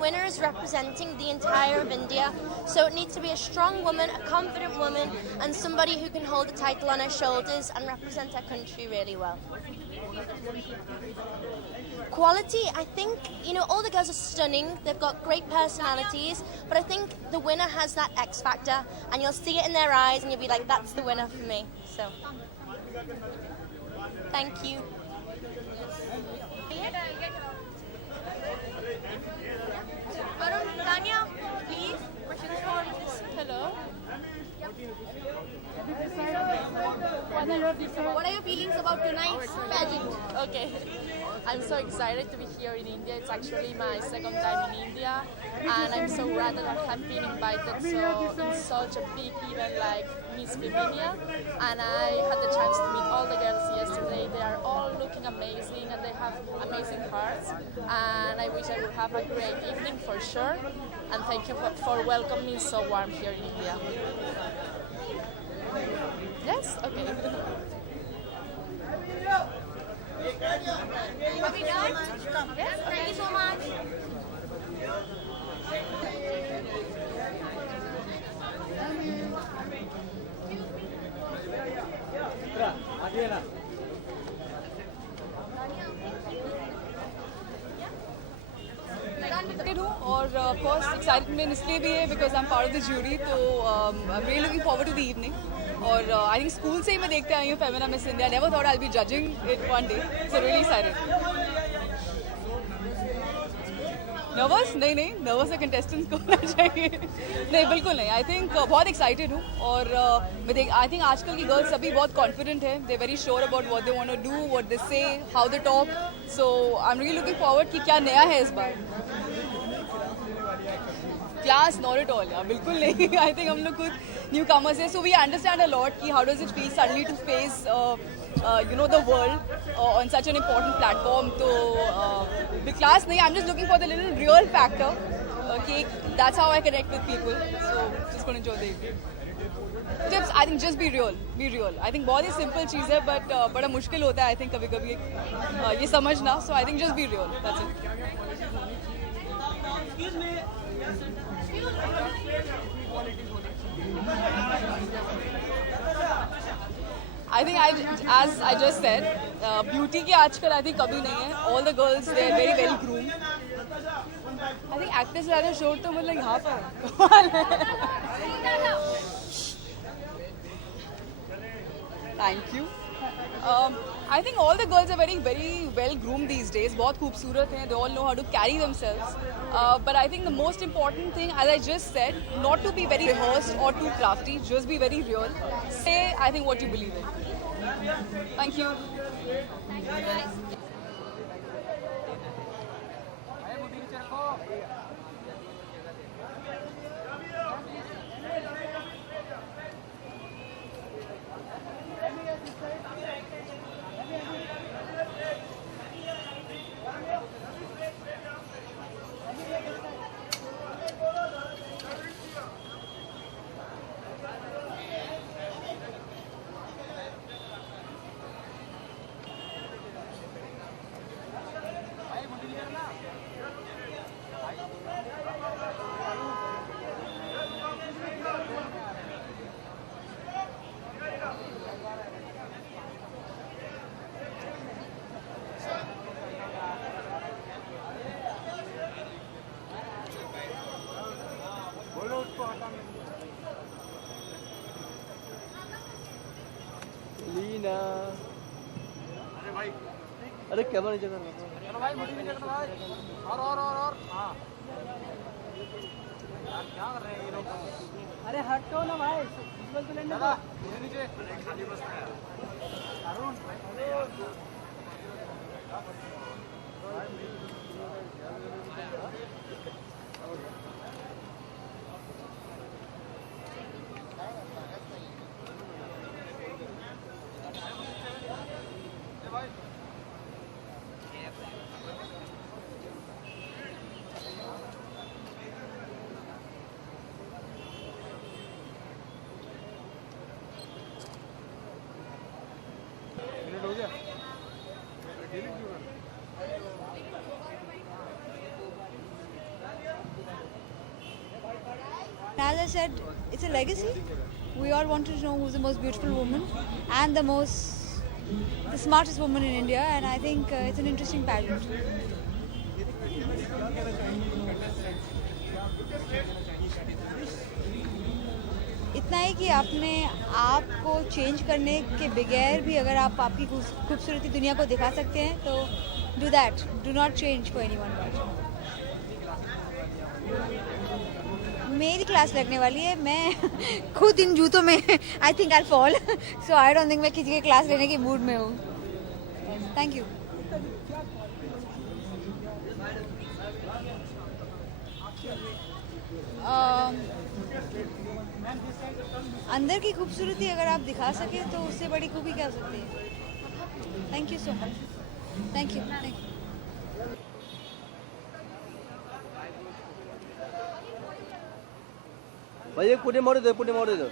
winner is representing the entire of India. So it needs to be a strong woman, a confident woman, and somebody who can hold the title on her shoulders and represent her country really well. Quality, I think, all the girls are stunning. They've got great personalities, but I think the winner has that X factor, and you'll see it in their eyes, and you'll be like, that's the winner for me. So, thank you. Tanya, please. Hello. What are your feelings about tonight's pageant? Okay, I'm so excited to be here in India. It's actually my second time in India, and I'm so glad that I have been invited in such a big event like Miss Flaminia. And I had the chance to meet all the girls yesterday. They are all looking amazing, and they have amazing hearts. And I wish I would have a great evening for sure. And thank you for welcoming me so warm here in India. Yes? Okay. Are we done? Yes? Thank you so much. और of course excitement इसलिए भी है because I'm part of the jury, तो I'm really looking forward to the evening. और I think school से ही मैं देखते आई हूँ Femina Miss India. I never thought I'll be judging it one day, so really excited. Nervous? नहीं nervous है contestants को होना चाहिए. नहीं बिल्कुल नहीं. I think बहुत excited हूँ और I think आजकल की girls सभी बहुत confident हैं. They're very sure about what they want to do, what they say, how they talk. So I'm really looking forward कि क्या नया है इस बार. Class, not at all. Yeah, बिल्कुल नहीं. I think हम लोग खुद newcomers हैं, so we understand a lot कि how does it feel suddenly to face the world on such an important platform. So the class नहीं. I'm just looking for the little real factor. That's how I connect with people. So just going to enjoy the evening. Tips, I think just be real. Be real. I think बहुत ही simple चीज़ है, but बड़ा मुश्किल होता है. I think कभी-कभी ये समझना. So I think just be real. That's it. Excuse me. I think as I just said, beauty के आजकल I think कभी नहीं है. All the girls they are very well groomed. I think actors rather showed तो मतलब यहाँ पर. Thank you. I think all the girls are very, very well groomed these days. बहुत खूबसूरत हैं. They all know how to carry themselves. But I think the most important thing, as I just said, not to be very rehearsed or too crafty. Just be very real. Say, I think, what you believe in. Thank you. Thank you, guys. Leena अरे camera नीचे करना भाई मुझे नीचे करना भाई और हाँ क्या कर रहे हैं ये लोग अरे हटो ना भाई विजुअल तो लेने दो नीचे खाली बस अरुण हो गया I said, it's a legacy. We all wanted to know who's the most beautiful woman and the smartest woman in India, and I think it's an interesting pageant. इतना ही कि अपने आप को चेंज करने के बगैर भी अगर आप आपकी खूबसूरती दुनिया को दिखा सकते हैं तो do that, do not change for anyone but. मेरी क्लास लगने वाली है, मैं खुद इन जूतों में I think I fall, so I don't think मैं किसी की क्लास लेने के मूड में हूँ। Thank you. अंदर की खूबसूरती अगर आप दिखा सके तो उससे बड़ी खूबी क्या हो सकती है। Thank you so much. Thank you. भैया पुणे मोड़ दो, पुणे मोड़ दो।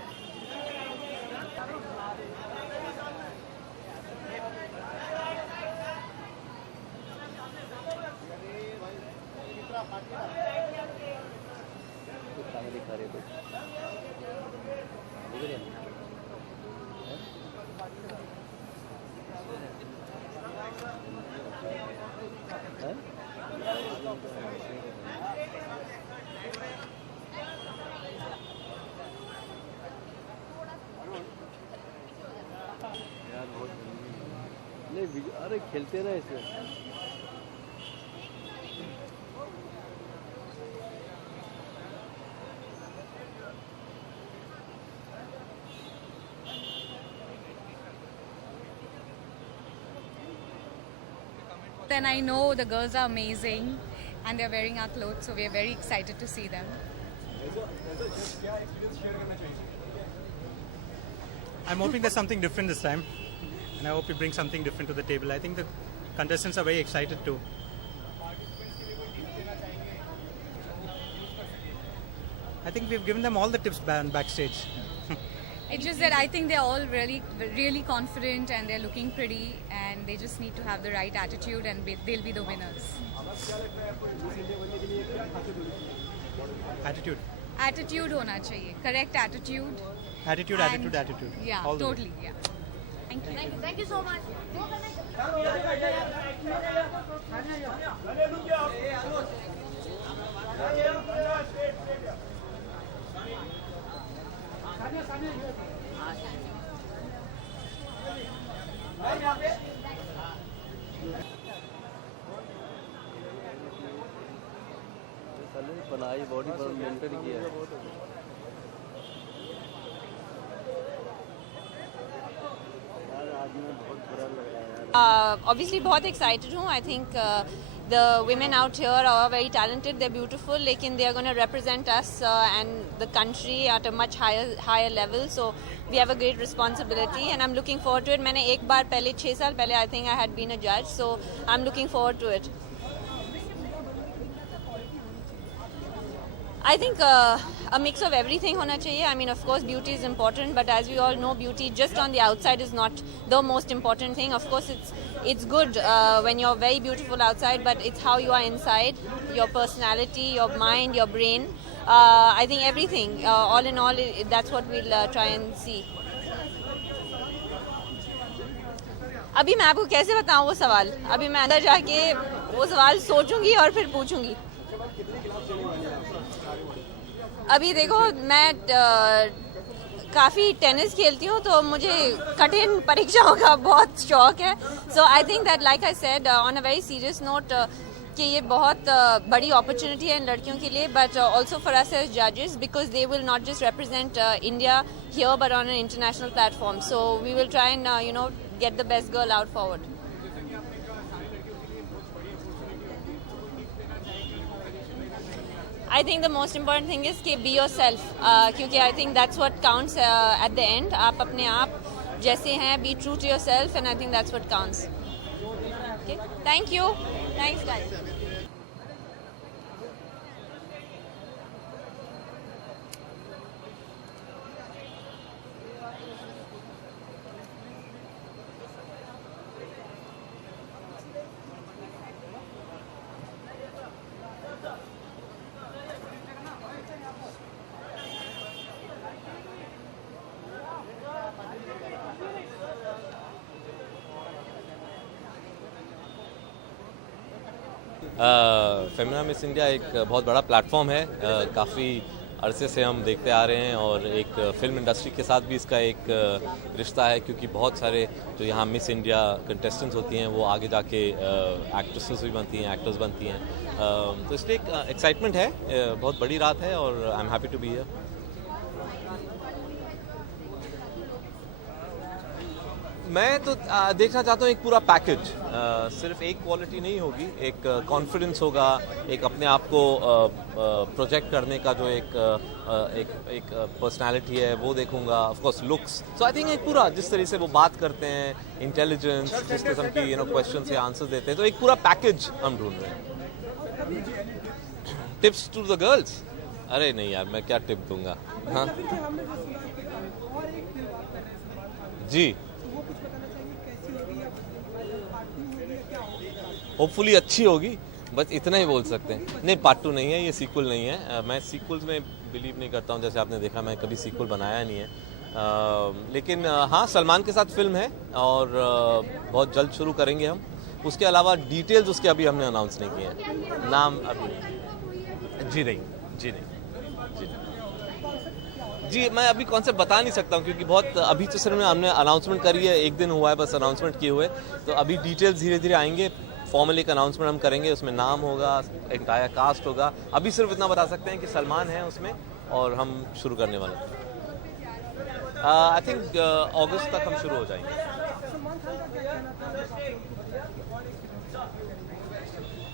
अरे खेलते रहे इसे। Then I know the girls are amazing and they're wearing our clothes, so we're very excited to see them. I'm hoping there's something different this time, and I hope we bring something different to the table. I think the contestants are very excited too. I think we've given them all the tips backstage. It's just that I think they're all really confident and they're looking pretty, and they just need to have the right attitude, and they'll be the winners. Attitude. Attitude hona chahiye, correct attitude. Attitude, And- attitude, attitude. Yeah, All the way. totally. Yeah. Thank you. Thank you so much. बनाई body पर maintain किया। Obviously बहुत excited हूँ. I think the women out here are very talented, they're beautiful, लेकिन they are going to represent us and the country at a much higher level. So we have a great responsibility and I'm looking forward to it. मैंने एक बार पहले 6 साल पहले I think I had been a judge, so I'm looking forward to it. I think a mix of everything होना चाहिए. I mean, of course, beauty is important, but as we all know, beauty just on the outside is not the most important thing. Of course, it's good when you're very beautiful outside, but it's how you are inside, your personality, your mind, your brain. I think everything, all in all, that's what we'll try and see. अभी मैं आपको कैसे बताऊँ वो सवाल? अभी मैं अंदर जाके वो सवाल सोचूंगी और फिर पूछूंगी. अभी देखो मैं काफ़ी टेनिस खेलती हूँ तो मुझे कठिन परीक्षाओं का बहुत शौक है. So I think that like I said on a very serious note कि ये बहुत बड़ी अपॉर्चुनिटी है इन लड़कियों के लिए, but also for us as जजेस because they will not just represent India here but on an international platform. So we will try and get the best girl out forward. I think the most important thing is कि be yourself, क्योंकि I think that's what counts at the end. आप अपने आप जैसे हैं, be true to yourself, and I think that's what counts. Okay, thank you. Thanks, guys. Femina miss India एक बहुत बड़ा प्लेटफॉर्म है, काफ़ी अरसे से हम देखते आ रहे हैं और एक फिल्म इंडस्ट्री के साथ भी इसका एक रिश्ता है, क्योंकि बहुत सारे जो यहाँ मिस इंडिया कंटेस्टेंट्स होती हैं वो आगे जाके एक्ट्रेसेस भी बनती हैं, एक्टर्स बनती हैं, तो इसलिए एक एक्साइटमेंट है, बहुत बड़ी रात है और I am happy to be here. मैं तो देखना चाहता हूँ एक पूरा पैकेज, सिर्फ एक क्वालिटी नहीं होगी, एक कॉन्फिडेंस होगा, एक अपने आप को प्रोजेक्ट करने का जो एक पर्सनालिटी है वो देखूंगा, of course looks. So I think एक पूरा जिस तरह से वो बात करते हैं, इंटेलिजेंस, जिस किस्म की क्वेश्चन से आंसर देते हैं, तो एक पूरा पैकेज हम ढूंढ रहे हैं। Tips to the girls? अरे नहीं यार, मैं क्या टिप दूंगा। हाँ जी, होपफुली अच्छी होगी, बस इतना ही बोल सकते हैं। नहीं, पार्ट 2 नहीं है, ये सीक्वल नहीं है। मैं सीक्वल्स में बिलीव नहीं करता हूँ, जैसे आपने देखा मैं कभी सीक्वल बनाया नहीं है। लेकिन हाँ, सलमान के साथ फिल्म है और बहुत जल्द शुरू करेंगे हम। उसके अलावा डिटेल्स उसके अभी हमने अनाउंस नहीं किए हैं, नाम अभी जी नहीं। जी मैं अभी कॉन्सेप्ट बता नहीं सकता हूँ, क्योंकि बहुत अभी तो सिर्फ हमने अनाउंसमेंट करी है, 1 दिन हुआ है बस अनाउंसमेंट किए हुए, तो अभी डिटेल्स धीरे धीरे आएंगे। फॉर्मल एक अनाउंसमेंट हम करेंगे, उसमें नाम होगा, एंटायर कास्ट होगा। अभी सिर्फ इतना बता सकते हैं कि सलमान है उसमें और हम शुरू करने वाले हैं। आई थिंक अगस्त तक हम शुरू हो जाएंगे।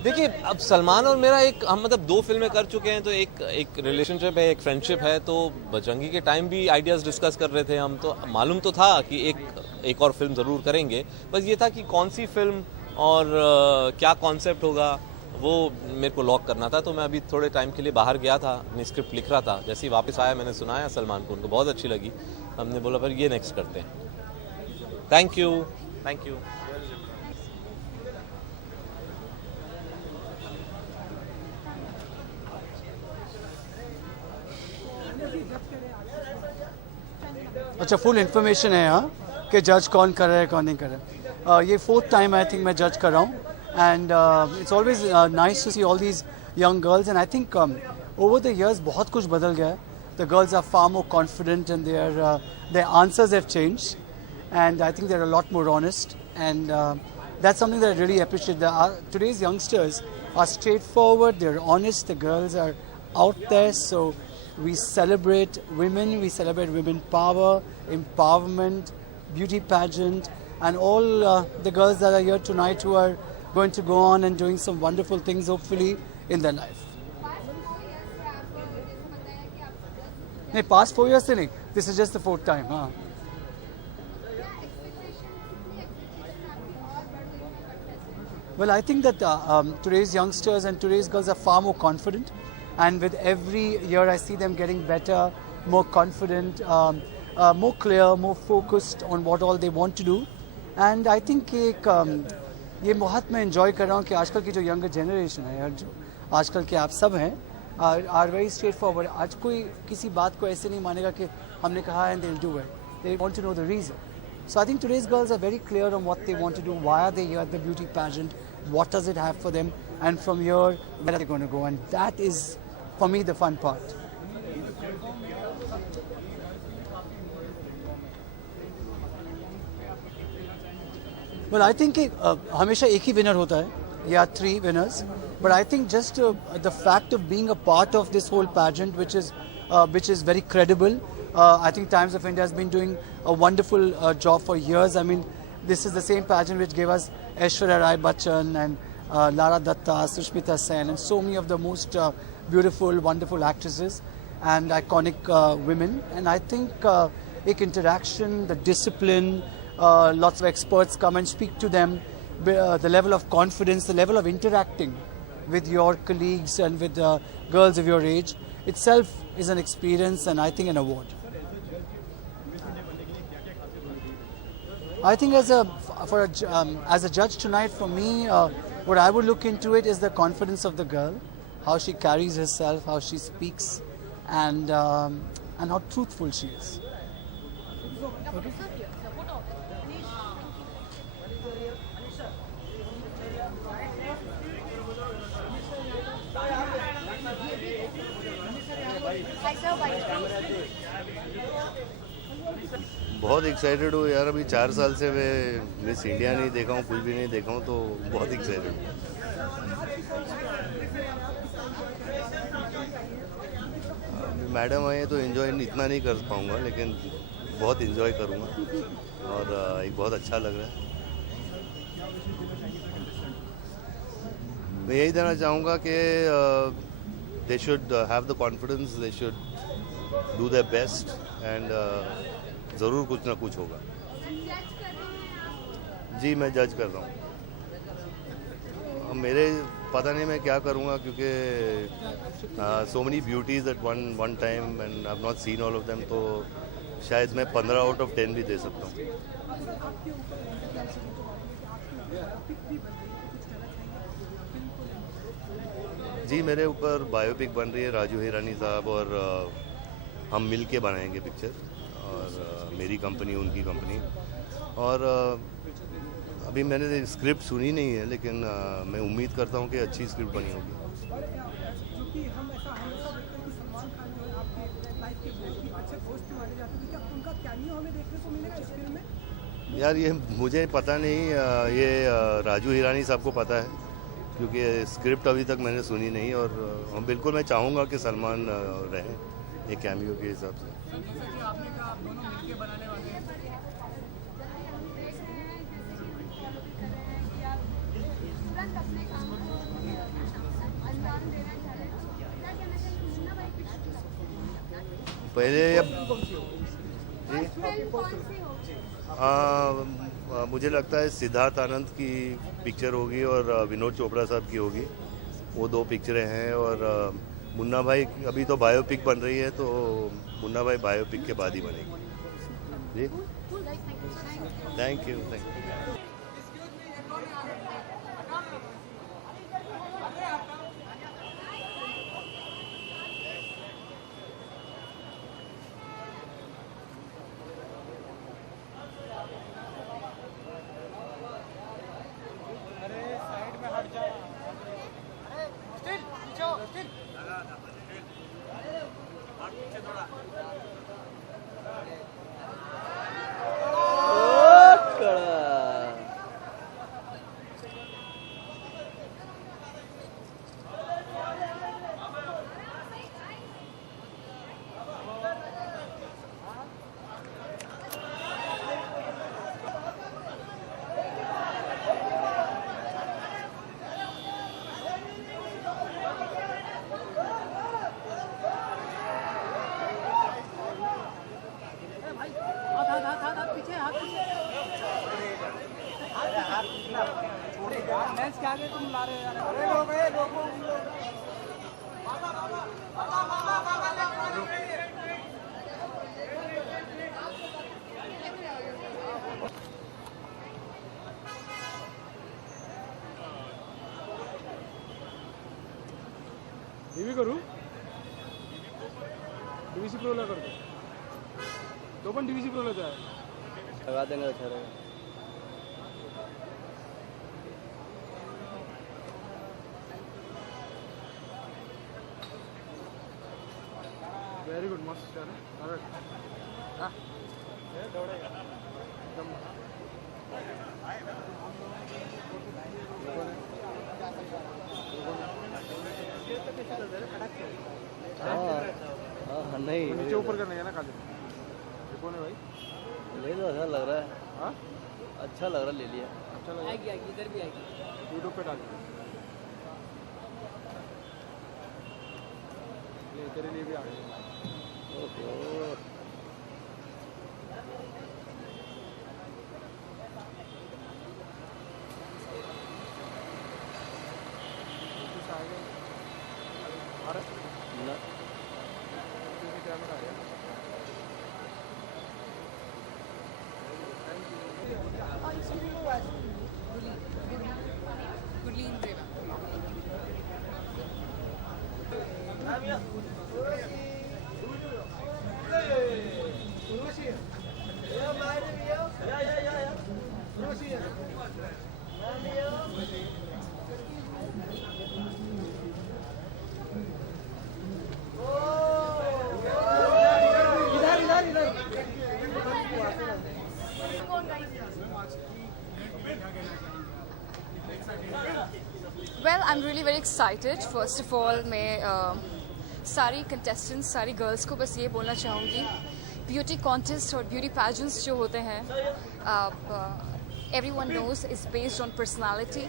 देखिए, अब सलमान और मेरा हम मतलब 2 फिल्में कर चुके हैं, तो एक रिलेशनशिप है, एक फ्रेंडशिप है। तो बजरंगी के टाइम भी आइडियाज़ डिस्कस कर रहे थे हम, तो मालूम तो था कि एक और फिल्म ज़रूर करेंगे, बस ये था कि कौन सी फिल्म और क्या कॉन्सेप्ट होगा वो मेरे को लॉक करना था। तो मैं अभी थोड़े टाइम के लिए बाहर गया था, अपनी स्क्रिप्ट लिख रहा था, जैसे ही वापस आया मैंने सुनाया सलमान को, उनको बहुत अच्छी लगी। हमने बोला फिर ये नेक्स्ट करते हैं। Thank you. अच्छा, फुल इन्फॉर्मेशन है यहाँ कि जज कौन कर रहा है कौन नहीं कर रहा है। ये 4th टाइम आई थिंक मैं जज कर रहा हूँ, and it's always nice to see all these young girls, and I think over the years बहुत कुछ बदल गया है। The girls are far more confident and their answers have changed, and I think they are a lot more honest, and that's something that I really appreciate. Today's youngsters are straightforward, they're honest, the girls are out there, so we celebrate women, we celebrate women power, empowerment, beauty pageant, and all the girls that are here tonight who are going to go on and doing some wonderful things hopefully in their life. नहीं, past 4 years से नहीं, this is just the 4th time. हाँ. Well, I think that today's youngsters and today's girls are far more confident, and with every year I see them getting better, more confident, more clear, more focused on what all they want to do. And I think ये बहुत मैं enjoy कर रहा हूँ कि आजकल की जो younger generation है, जो आजकल के आप सब हैं, are very straightforward. आज कोई किसी बात को ऐसे नहीं मानेगा कि हमने कहा and they'll do it. They want to know the reason. So I think today's girls are very clear on what they want to do, why are they here at the beauty pageant, what does it have for them, and from here, where are they going to go? And that is, for me, the fun part. Well, I think हमेशा एक ही winner होता है, या 3 winners, but I think just the fact of being a part of this whole pageant, which is very credible. I think Times of India has been doing a wonderful job for years. I mean, this is the same pageant which gave us Aishwarya Rai Bachchan and Lara Datta, Sushmita Sen, and so many of the most beautiful, wonderful actresses and iconic women. And I think ek interaction, the discipline, lots of experts come and speak to them, the level of confidence, the level of interacting with your colleagues and with girls of your age itself is an experience and I think an award. I think as a judge tonight, for me, what I would look into it is the confidence of the girl, how she carries herself, how she speaks, and how truthful she is. बहुत excited हूँ यार। अभी 4 साल से मैं miss India नहीं देखा हूँ, कुछ भी नहीं देखा हूँ, तो बहुत एक्साइटेड हूँ। मैडम आए तो एंजॉय इतना नहीं कर पाऊँगा, लेकिन बहुत एंजॉय करूँगा और एक बहुत अच्छा लग रहा है। मैं यही देना चाहूँगा कि they should have the confidence, they should do their best and ज़रूर कुछ ना कुछ होगा। जी मैं जज कर रहा हूँ। मेरे पता नहीं मैं क्या करूँगा, क्योंकि so many beauties at one time and I have not seen all of them, तो शायद मैं 15 आउट ऑफ 10 भी दे सकता हूँ। जी मेरे ऊपर बायोपिक बन रही है राजू हिरानी साहब, और हम मिल के बनाएंगे पिक्चर, और मेरी कंपनी उनकी कंपनी। और अभी मैंने स्क्रिप्ट सुनी नहीं है, लेकिन मैं उम्मीद करता हूँ कि अच्छी स्क्रिप्ट बनी होगी। यार ये मुझे पता नहीं, ये राजू हिरानी साहब को पता है, क्योंकि स्क्रिप्ट अभी तक मैंने सुनी नहीं। और बिल्कुल मैं चाहूँगा कि सलमान रहे एक कैमियो के हिसाब से। पहले मुझे लगता है सिद्धार्थ आनंद की पिक्चर होगी और विनोद चोपड़ा साहब की होगी। वो 2 पिक्चरें हैं। और मुन्ना भाई अभी तो बायोपिक बन रही है, तो मुन्ना भाई बायोपिक के बाद ही बनेगी। जी थैंक यू। ये भी करूँ? डीवीसी प्रो लगा कर दो। तो अपन डीवीसी प्रो लेता है। लगा देंगे, अच्छा रहेगा। वेरी गुड, मस्त यार। हाँ ये दौड़ेगा एकदम। हाँ नहीं, नीचे ऊपर करने का ना काले। कौन है भाई? ले लो, अच्छा लग रहा है। हाँ अच्छा लग रहा है, ले लिया। अच्छा लग रहा है। आएगी इधर भी आएगी। यूट्यूब पे डाल ले, तेरे लिए भी आ गई। Gurleen Breva. I'm really very excited. First of all, मैं सारी contestants, सारी girls को बस ये बोलना चाहूँगी, beauty contest और beauty pageants जो होते हैं, everyone knows is based on personality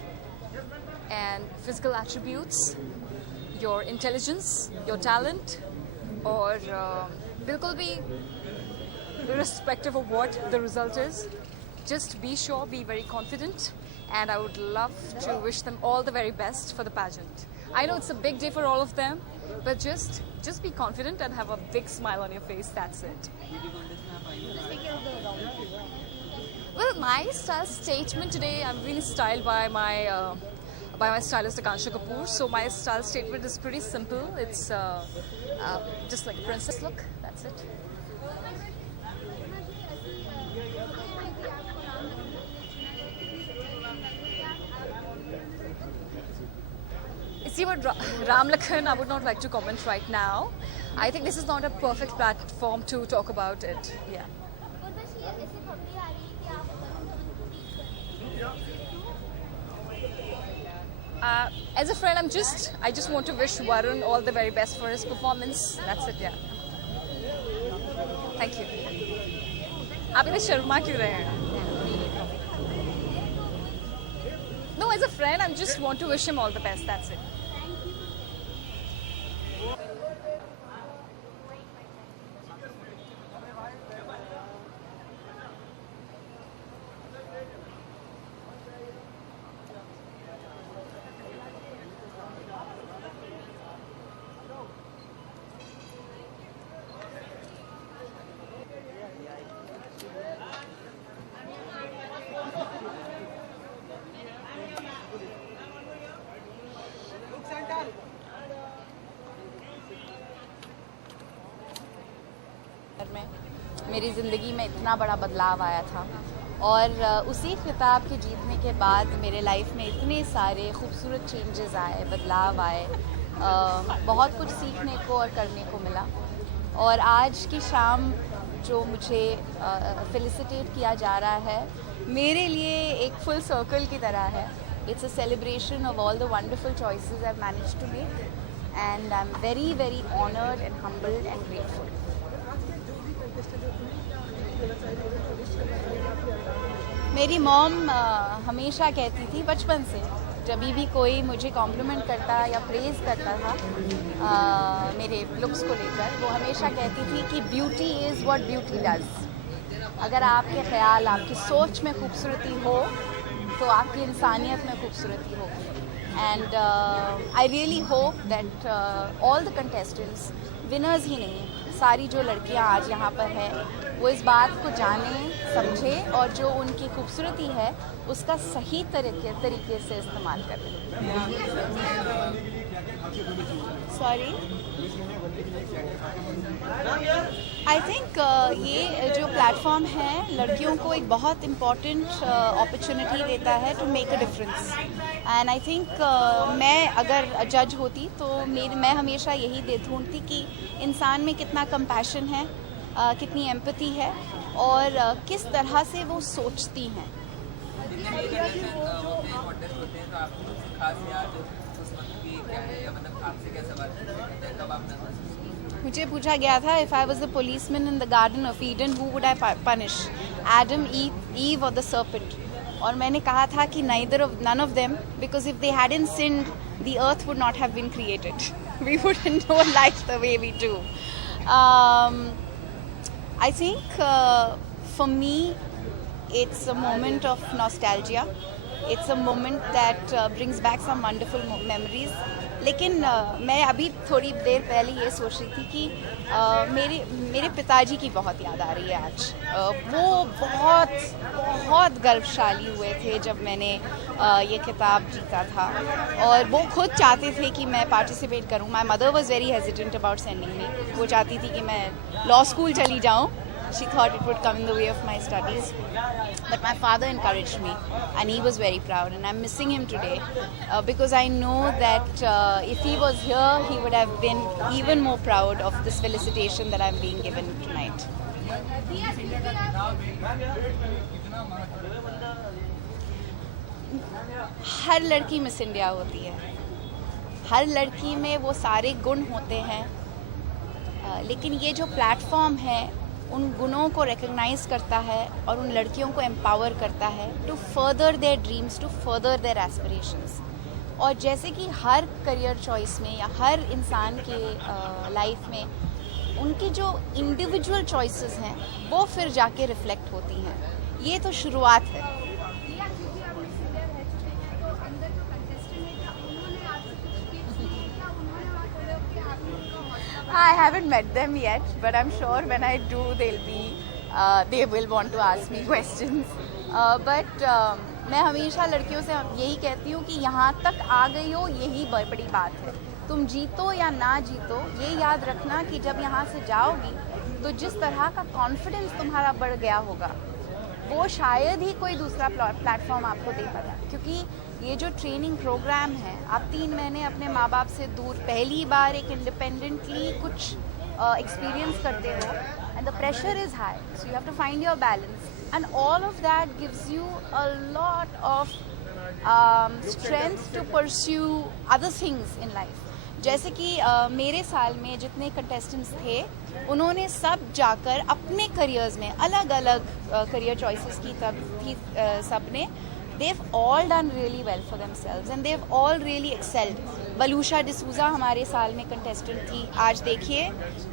and physical attributes, your intelligence, your talent, और बिल्कुल भी irrespective of what the result is, just be sure, be very confident, and I would love to wish them all the very best for the pageant. I know it's a big day for all of them, but just be confident and have a big smile on your face, that's it. Well, my style statement today, I'm really styled by my stylist Akansha Kapoor, so my style statement is pretty simple. It's just like a princess look, that's it. See what Ram Lakhan, I would not like to comment right now. I think this is not a perfect platform to talk about it. Yeah. As a friend, I just want to wish Varun all the very best for his performance. That's it, yeah. Thank you. आप इतने शर्मा क्यों रहे हैं? No, as a friend, I just want to wish him all the best. That's it. मेरी ज़िंदगी में इतना बड़ा बदलाव आया था और उसी खिताब के जीतने के बाद मेरे लाइफ में इतने सारे खूबसूरत चेंजेस आए, बदलाव आए, बहुत कुछ सीखने को और करने को मिला। और आज की शाम जो मुझे फेलिसिटेट किया जा रहा है, मेरे लिए एक फुल सर्कल की तरह है। It's a celebration of all the wonderful choices I managed to make and I am very very honoured and humbled and grateful. मेरी मॉम हमेशा कहती थी बचपन से, जब भी कोई मुझे कॉम्प्लीमेंट करता या प्रेज़ करता था मेरे लुक्स को लेकर, वो हमेशा कहती थी कि beauty is what beauty does. अगर आपके ख्याल, आपकी सोच में खूबसूरती हो तो आपकी इंसानियत में खूबसूरती होगी। And I really hope that all the contestants, winners ही नहीं, सारी जो लड़कियां आज यहाँ पर हैं, वो इस बात को जाने, समझे और जो उनकी खूबसूरती है उसका सही तरीके से इस्तेमाल करें। सॉरी, आई थिंक ये जो प्लेटफॉर्म है लड़कियों को एक बहुत इम्पॉर्टेंट अपॉर्चुनिटी देता है to make a difference. And I think मैं अगर जज होती तो मैं हमेशा यही ढूंढती कि इंसान में कितना कंपैशन है, कितनी एम्पैथी है और किस तरह से वो सोचती हैं। मुझे पूछा गया था if I was the policeman in the Garden of Eden, who would I punish? Adam, Eve or the serpent? और मैंने कहा था कि none of them, because if they hadn't sinned, the earth would not have been created. We wouldn't know life the way we do. I think for me, it's a moment of nostalgia. It's a moment that brings back some wonderful memories. लेकिन मैं अभी थोड़ी देर पहले ये सोच रही थी कि मेरे पिताजी की बहुत याद आ रही है आज। वो बहुत गर्वशाली हुए थे जब मैंने ये खिताब जीता था और वो खुद चाहते थे कि मैं पार्टिसिपेट करूं। My mother was very hesitant about sending me. वो चाहती थी कि मैं लॉ स्कूल चली जाऊं। She thought it would come in the way of my studies, but my father encouraged me and he was very proud, and I'm missing him today because I know that if he was here he would have been even more proud of this felicitation that I'm being given tonight. हर लड़की miss India होती है हर लड़की में वो सारे गुण होते हैं, लेकिन ये जो प्लेटफॉर्म है उन गुणों को रिकग्नाइज करता है और उन लड़कियों को एम्पावर करता है to further their dreams, to further their aspirations. और जैसे कि हर करियर चॉइस में या हर इंसान के लाइफ में उनकी जो इंडिविजुअल चॉइसेस हैं वो फिर जाके रिफ्लेक्ट होती हैं। ये तो शुरुआत है। I haven't met them yet, but I'm sure when I do, they will want to ask me questions. But मैं हमेशा लड़कियों से यही कहती हूँ कि यहाँ तक आ गई हो यही बड़ी बात है। तुम जीतो या ना जीतो, ये याद रखना कि जब यहाँ से जाओगी तो जिस तरह का कॉन्फिडेंस तुम्हारा बढ़ गया होगा वो शायद ही कोई दूसरा प्लेटफॉर्म आपको दे पाता, क्योंकि ये जो ट्रेनिंग प्रोग्राम है, आप 3 महीने अपने माँ बाप से दूर पहली बार एक इंडिपेंडेंटली कुछ एक्सपीरियंस करते हो, and the pressure is high, so you have to find your balance, and all of that gives you a lot of strength to pursue other things in life. जैसे कि मेरे साल में जितने कंटेस्टेंट्स थे उन्होंने सब जाकर अपने करियर्स में अलग अलग करियर चॉइसेस की तब थी सब ने। They've all done really well for themselves and they've all really excelled. बलूशा D'Souza हमारे साल में कंटेस्टेंट थी, आज देखिए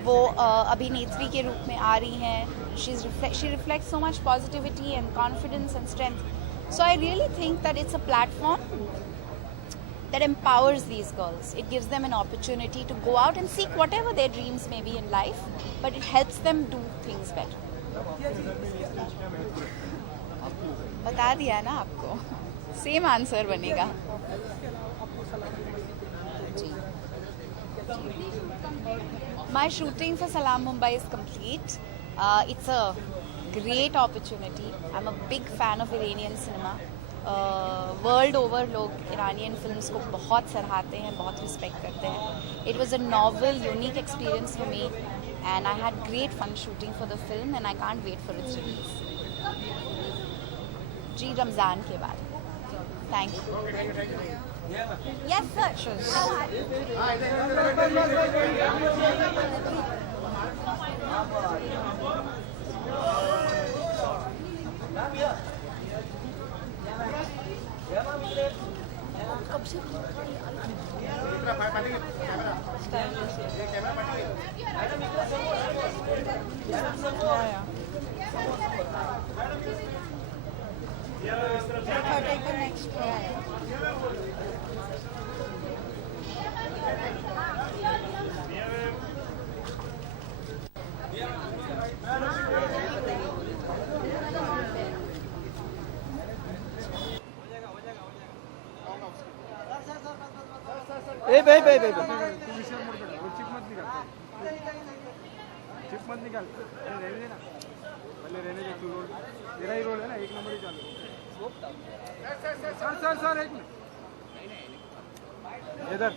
वो अभिनेत्री के रूप में आ रही हैं। She reflects so much positivity and confidence and strength. So I really think that it's a platform that empowers these girls. It gives them an opportunity to go out and seek whatever their dreams may be in life, but it helps them do things better. बता दिया ना आपको, same answer बनेगा। My shooting for Salaam Mumbai is complete. It's a great opportunity. I'm a big fan of Iranian cinema. World over लोग Iranian films को बहुत सराहते हैं, बहुत रिस्पेक्ट करते हैं। It was a novel unique experience for me and I had great fun shooting for the film and I can't wait for its release. जी रमज़ान के बाद। Thank you. Yes sir. Chip मत निकाल, रहने देना, पहले रहने दे। तू रोल तेरा ही रोल है ना, 1 नंबर ही चालू। सर 1 मिनट इधर।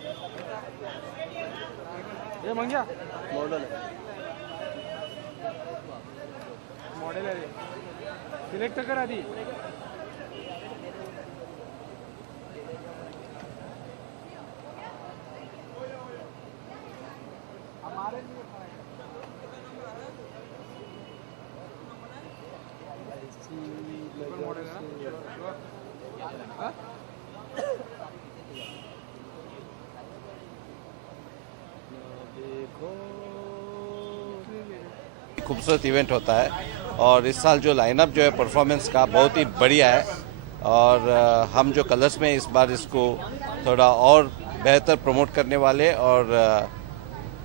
ये मंगिया मॉडल है, मॉडल है रे, सिलेक्ट कर आधी। हमारे मॉडल है ना। खूबसूरत इवेंट होता है और इस साल जो लाइनअप जो है परफॉर्मेंस का बहुत ही बढ़िया है और हम जो कलर्स में इस बार इसको थोड़ा और बेहतर प्रमोट करने वाले और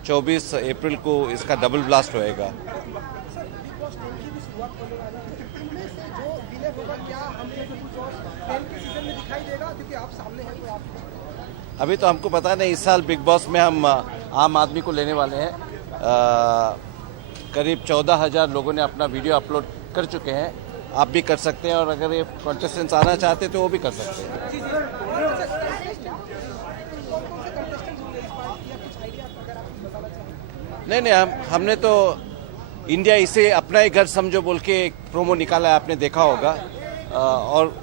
24 अप्रैल को इसका डबल ब्लास्ट होएगा। अभी तो हमको पता नहीं, इस साल बिग बॉस में हम आम आदमी को लेने वाले हैं। करीब 14,000 लोगों ने अपना वीडियो अपलोड कर चुके हैं, आप भी कर सकते हैं और अगर ये कॉन्टेस्टेंट्स आना चाहते हैं तो वो भी कर सकते हैं। नहीं, हमने तो इंडिया इसे अपना ही घर समझो बोल के एक प्रोमो निकाला है, आपने देखा होगा। और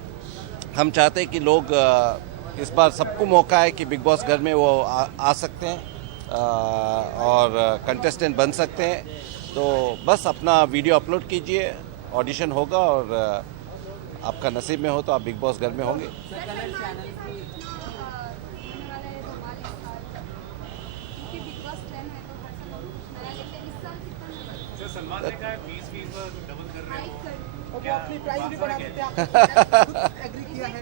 हम चाहते हैं कि लोग इस बार सबको मौका है कि बिग बॉस घर में वो आ सकते हैं और कंटेस्टेंट बन सकते हैं। तो बस अपना वीडियो अपलोड कीजिए, ऑडिशन होगा और आपका नसीब में हो तो आप बिग बॉस घर में होंगे। सलमान ने कहा 20 डबल कर रहे हैं, वो अपनी प्राइस भी बढ़ा देते हैं, आपने एग्री किया है।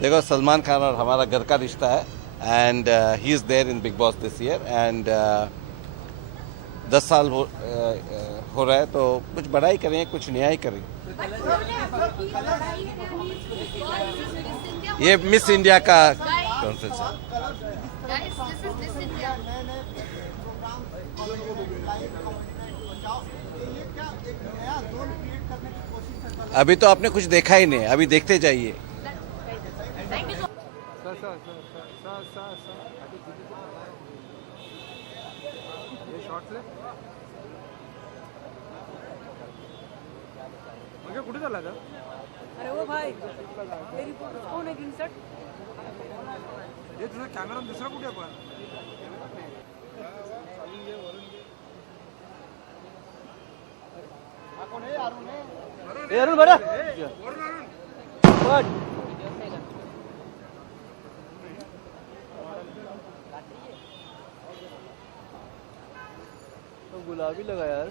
देखो, सलमान खान और हमारा घर का रिश्ता है and he is there in Bigg Boss this year and 10 साल हो रहा है, तो कुछ बड़ा ही करेंगे, कुछ नया ही करेंगे। ये मिस इंडिया का कॉन्फ्रेंस है। अभी तो आपने कुछ देखा ही नहीं, अभी देखते जाइए। ये शॉर्ट्स ले मग कुठे चालला का? अरे ओ भाई तेरी कोण आहे ग्रीन शर्ट? हे तुझा कॅमेरा दुसरा कुठे आहे पण? अरुण बड़ा तो गुलाबी लगा यार।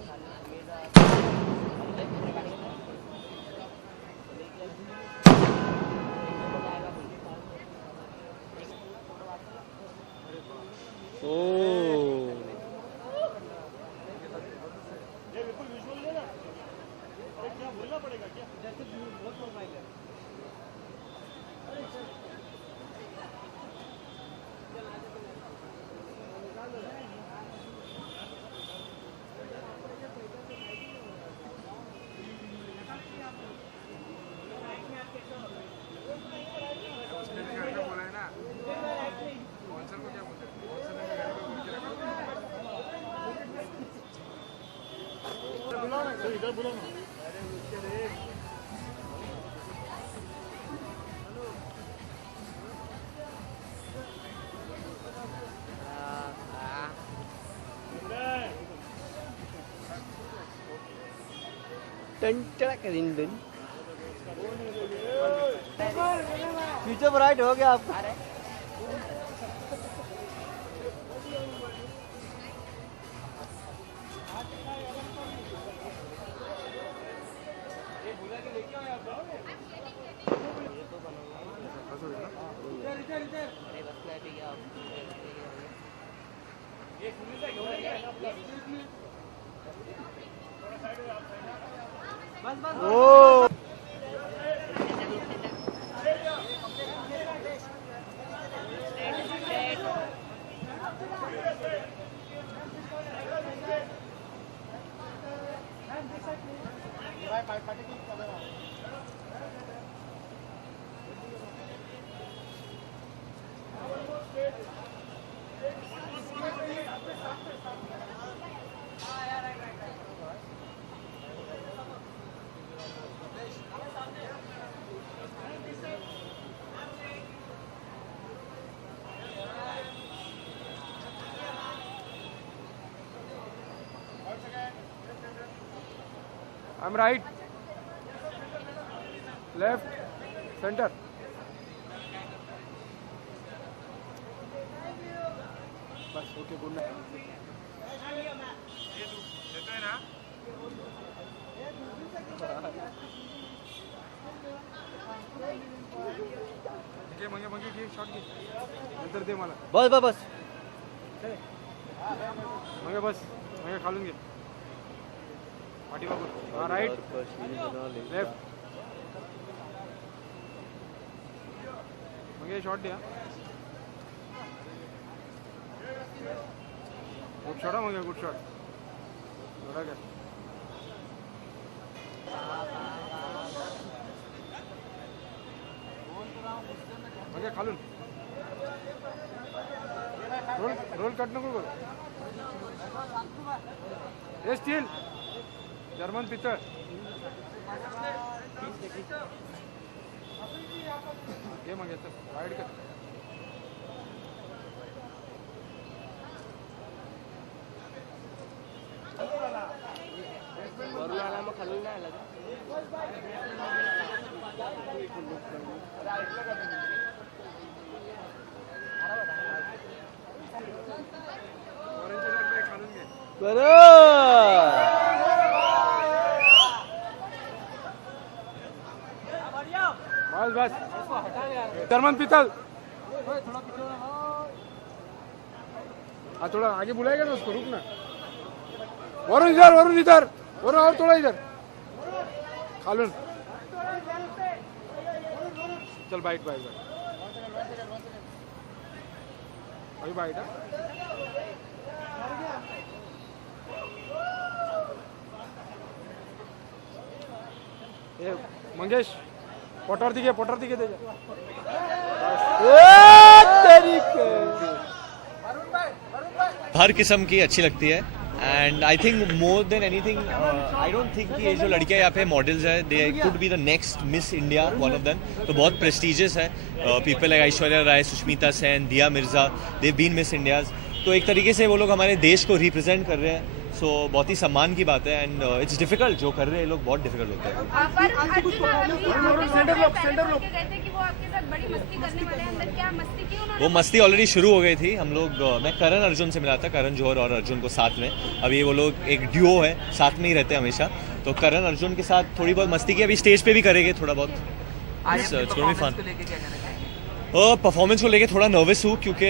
फ्यूचर ब्राइट हो गया आपका। ओ I'm right, left, center. बस ओके, गुड नाइट। येतोय ना? ठीक आहे, मग घे शॉट घे, नंतर दे मला। बस बस बस मग बस, मग खालून घे, पाठीमागून। हाँ, राइट, लेफ्ट, मग शॉट द्या, गुड शॉट, मग गुड शॉट, बड़ा क्या मग खालून रोल कट नको करू। हे स्टील जर्मन पितळ। ये मग याचं वाईड कर वरून आला मग खालून नाही आला बस बस धर्मन पीतल हाँ थोड़ा आगे बुलाएगा ना उसको रुक ना वरुण इधर वरुण और थोड़ा इधर खालून चल बाइट अभी बाइट मंगेश पोटर दिखे दे हर किस्म की अच्छी लगती है and I think more than anything I don't think कि ये जो लड़कियां यहाँ पे मॉडल्स है they could be the next miss India one of them तो बहुत प्रेस्टिजियस है people like Aishwarya Rai Sushmita Sen Dia Mirza they been miss Indias तो एक तरीके से वो लोग हमारे देश को रिप्रेजेंट कर रहे हैं सो बहुत ही सम्मान की बात है एंड इट्स डिफिकल्ट जो कर रहे हैं लोग बहुत डिफिकल्ट होता है वो मस्ती ऑलरेडी शुरू हो गई थी हम लोग मैं करण अर्जुन से मिला था करण जौहर और अर्जुन को साथ में अभी वो लोग एक ड्यूओ है साथ में ही रहते हैं हमेशा तो करण अर्जुन के साथ थोड़ी बहुत मस्ती की अभी स्टेज पे भी करेंगे थोड़ा बहुत परफॉर्मेंस को लेके थोड़ा नर्वस हूँ क्योंकि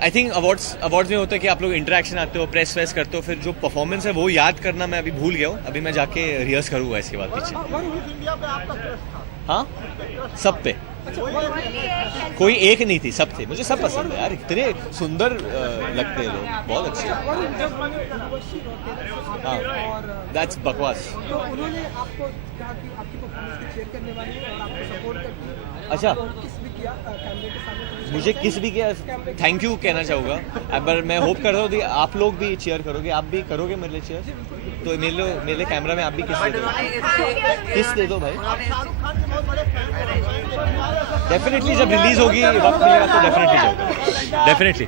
आई थिंक अवार्ड्स में होता है कि आप लोग इंटरेक्शन आते हो प्रेस वेस करते हो फिर जो परफॉर्मेंस है वो याद करना मैं अभी भूल गया हूँ अभी मैं जाके रिहर्स करूँगा इसके बाद पीछे हाँ सब पे कोई एक नहीं थी सब थे मुझे सब पसंद है यार इतने सुंदर लगते हैं लोग बहुत अच्छे हाँ दैट्स बकवास अच्छा मुझे किस भी किया थैंक यू कहना चाहूँगा पर मैं होप कर रहा हूँ कि आप लोग भी चेयर करोगे आप भी करोगे मेरे लिए चेयर तो मेरे लिए कैमरा में आप भी किस दे दो भाई डेफिनेटली जब रिलीज होगी वक्त मिलेगा तो definitely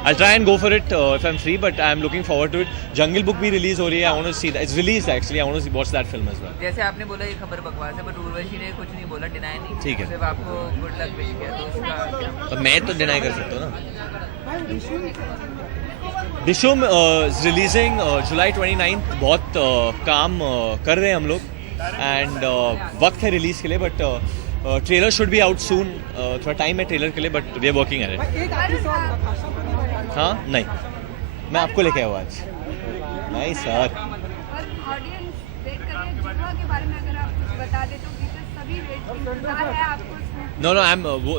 I try and go for it if I am free but I am looking forward to it jungle book भी रिलीज हो रही है I want to see that it's release actually I want to watch that film as well जैसे आपने बोला ये खबर बकवास है बट उर्वशी ने कुछ नहीं बोला डिनाई नहीं ठीक है सिर्फ आपको गुड लक विश किया तो उसका तो मैं तो डिनाई कर सकता हूँ ना डिशुम रिलीजिंग जुलाई 29 बहुत काम कर रहे हैं हम लोग एंड वक्त है रिलीज के लिए but trailer should be out soon थोड़ा टाइम है ट्रेलर के लिए but we are working on it हाँ नहीं मैं आपको लेके आया आज नहीं sir no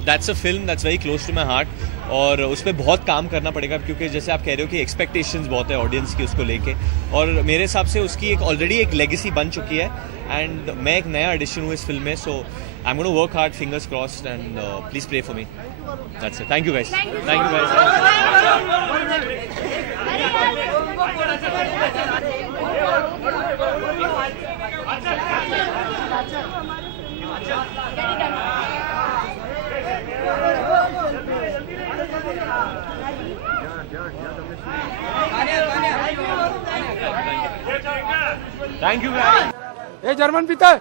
that's a film that's very close to my heart और उस पर बहुत काम करना पड़ेगा क्योंकि जैसे आप कह रहे हो कि एक्सपेक्टेशंस बहुत है ऑडियंस की उसको लेके और मेरे हिसाब से उसकी एक ऑलरेडी एक लेगेसी बन चुकी है एंड मैं एक नया एडिशन हूँ इस फिल्म में so I am going to work hard fingers crossed and please pray for me that's it thank you guys thank you guys ए जर्मन पीतल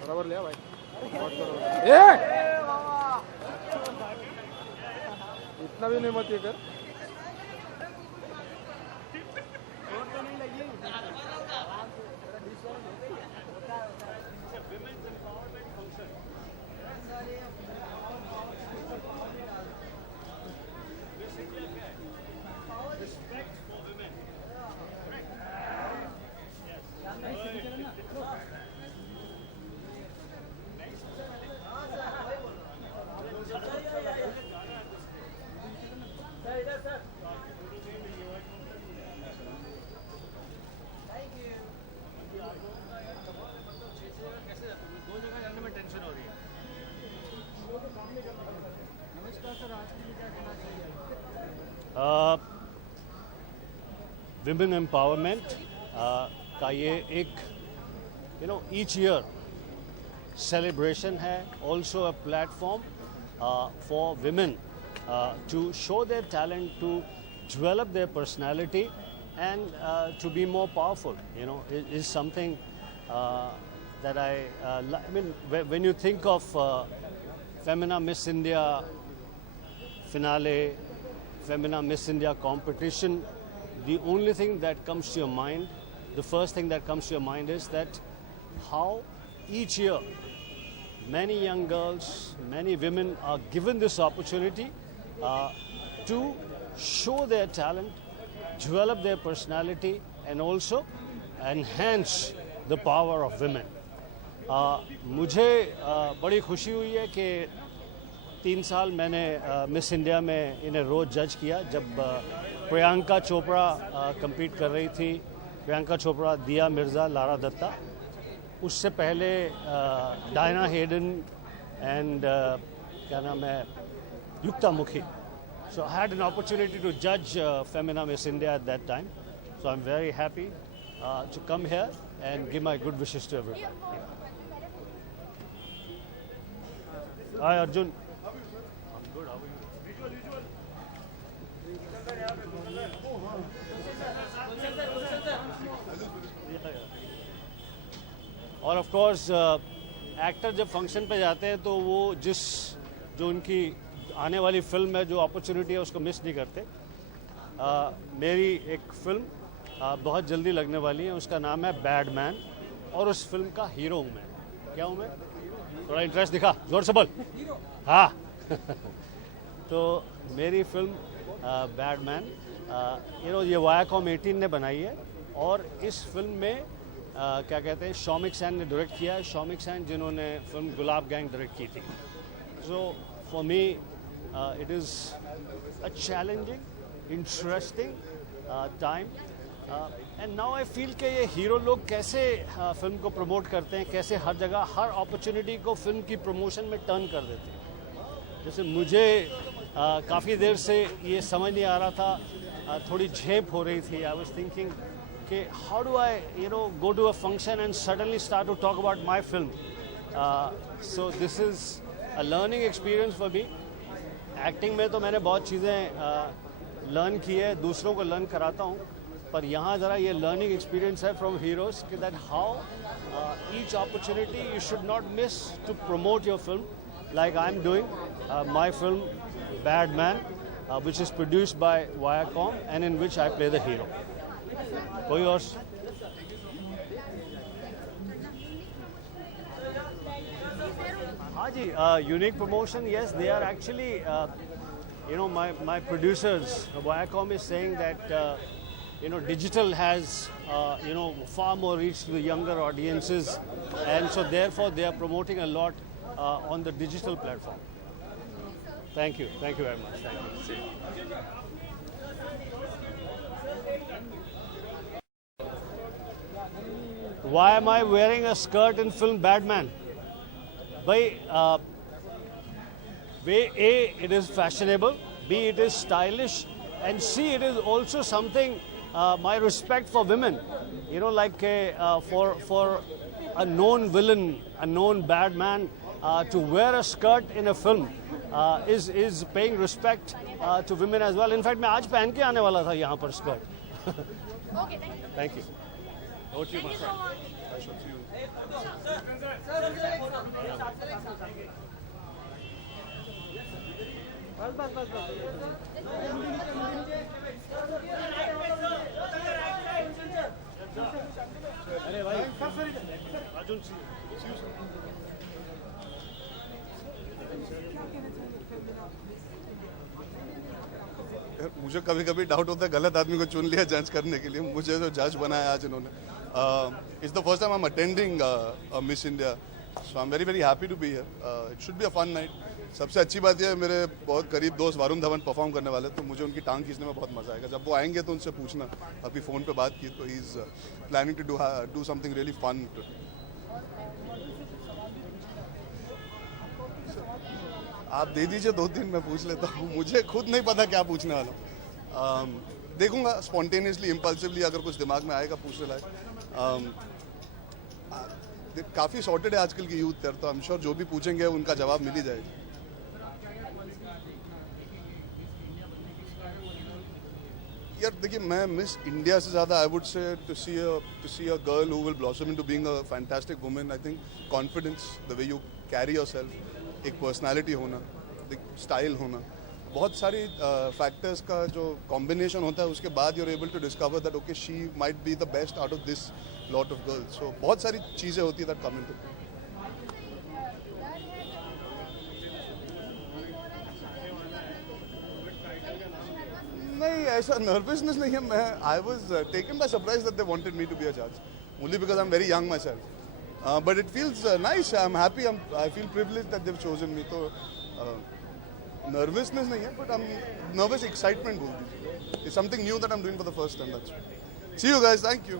बराबर लिया भाई इतना भी नहीं मत ये कर विमेन एम्पावरमेंट का ये एक each year celebration है, also a platform for women to show their talent, to develop their personality, and to be more powerful. Is something that I mean, when you think of Femina Miss India finale, Femina Miss India competition, the only thing that comes to your mind, the first thing that comes to your mind is that how each year many young girls, many women are given this opportunity to show their talent, develop their personality, and also enhance the power of women. मुझे बड़ी खुशी हुई है कि 3 साल मैंने miss India में इन्हें रोज़ जज किया. जब प्रियंका चोपड़ा compete कर रही थी, प्रियंका चोपड़ा, दिया मिर्ज़ा, लारा दत्ता, उससे पहले डायना हेडन एंड क्या नाम है, युक्ता मुखी. So I had an opportunity to judge Femina Miss India at that time. So I'm very happy to come here and give my good wishes to everybody. Hi Arjun. I'm good. How are you? और of course actor जब function पे जाते हैं तो वो जो उनकी आने वाली फिल्म है, जो अपॉर्चुनिटी है, उसको मिस नहीं करते. मेरी एक फिल्म बहुत जल्दी लगने वाली है, उसका नाम है बैडमैन, और उस फिल्म का हीरो हूँ मैं. क्या हूँ मैं? थोड़ा इंटरेस्ट दिखा, जोर से बोल. हाँ. तो मेरी फिल्म बैडमैन ये वायाकॉम 18 ने बनाई है, और इस फिल्म में क्या कहते हैं, शौमिक सैन ने डायरेक्ट किया है. शौमिक सैन जिन्होंने फिल्म गुलाब गैंग डायरेक्ट की थी. So for me it is a challenging, interesting time, and now I feel कि ये हीरो लोग कैसे फिल्म को प्रमोट करते हैं, कैसे हर जगह हर अपॉर्चुनिटी को फिल्म की प्रमोशन में टर्न कर देते हैं. जैसे मुझे काफ़ी देर से ये समझ नहीं आ रहा था, थोड़ी झेप हो रही थी. आई वाज थिंकिंग कि how do I go to a function and suddenly start to talk about my film. So this is a learning experience for me. Acting में तो मैंने बहुत चीज़ें लर्न की है, दूसरों को लर्न कराता हूँ, पर यहाँ ज़रा ये लर्निंग एक्सपीरियंस है फ्रॉम हीरोज़ कि that how each opportunity you should not miss to promote your film, like I am doing my film Badman, which is produced by Viacom and in which I play the hero. कोई और? हाँ जी, unique promotion, yes, they are actually, my producers, Viacom is saying that, digital has, far more reach to the younger audiences, and so therefore they are promoting a lot on the digital platform. Thank you very much. Thank you. Why am I wearing a skirt in film Batman? A, it is fashionable, B, it is stylish, and C, it is also something, my respect for women. Like for a known villain, a known bad man, to wear a skirt in a film is paying respect to women as well. In fact, मैं आज पहन के आने वाला था यहाँ पर skirt. Okay, thank you. Over to you, my friend. I shall see you. अरे भाई, अर्जुन, see you. मुझे कभी कभी डाउट होता है गलत आदमी को चुन लिया जज करने के लिए. मुझे जो जज बनाया आज इन्होंने, it's the first time I am attending miss India, so I am very very happy to be here. It should be a fun night. सबसे अच्छी बात यह है, मेरे बहुत करीब दोस्त वरुण धवन परफॉर्म करने वाले, तो मुझे उनकी टांग खींचने में बहुत मजा आएगा. जब वो आएंगे तो उनसे पूछना, अभी फ़ोन पे बात की, तो he is planning to do something really fun. आप दे दीजिए 2-3, मैं पूछ लेता हूँ. मुझे खुद नहीं पता क्या पूछने वाला हूँ. देखूंगा स्पॉन्टेनियसली इम्पल्सिवली अगर कुछ दिमाग में आएगा पूछने लायक। काफ़ी सॉर्टेड है आजकल की यूथ तर, तो आई एम श्योर जो भी पूछेंगे उनका जवाब मिल ही जाएगा। यार देखिए, मैं मिस इंडिया से ज़्यादा I would say to see a girl who will blossom into being a fantastic woman. I think confidence, the way you carry yourself, एक पर्सनालिटी होना, एक स्टाइल होना, बहुत सारी फैक्टर्स का जो कॉम्बिनेशन होता है, उसके बाद you are able to discover that okay she might be the best out of this lot of girls. So बहुत सारी चीज़ें होती है दैट कम इनटू। नहीं, ऐसा नर्वसनेस नहीं है। मैं I was taken by surprise that they wanted me to be a जज, only because I am very young myself, but it feels nice, I am happy, I feel privilege that they have chosen me. तो nervousness नहीं है, but I am nervous excitement बोल दीजिए। It's something new that I am doing for the first time. That's see you guys, thank you.